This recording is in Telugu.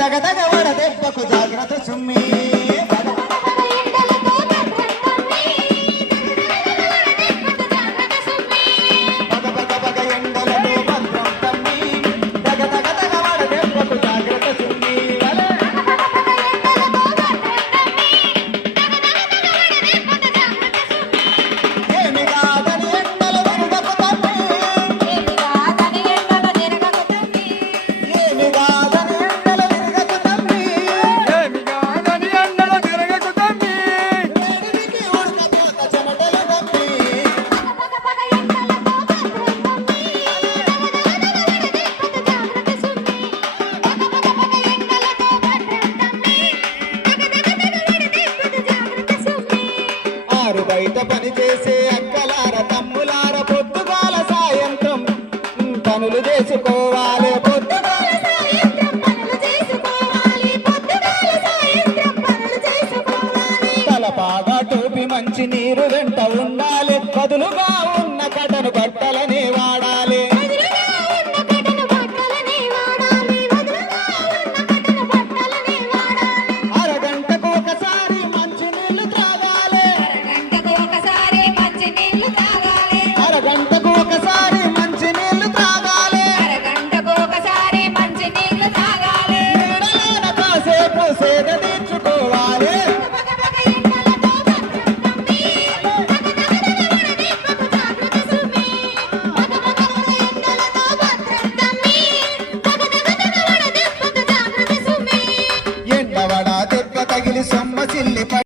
దగ దగ వడ దెబ్బకు జాగ్రత్త సుమ్మి బయట పని చేసే అక్కలార తమ్ములార పొద్దుగాల సాయంత్రం పనులు చేసుకోవాలి తలపాగా టోపి మంచి నీరు వెంట ఉండాలి బదులుగా ఉన్న కటను బట్టలని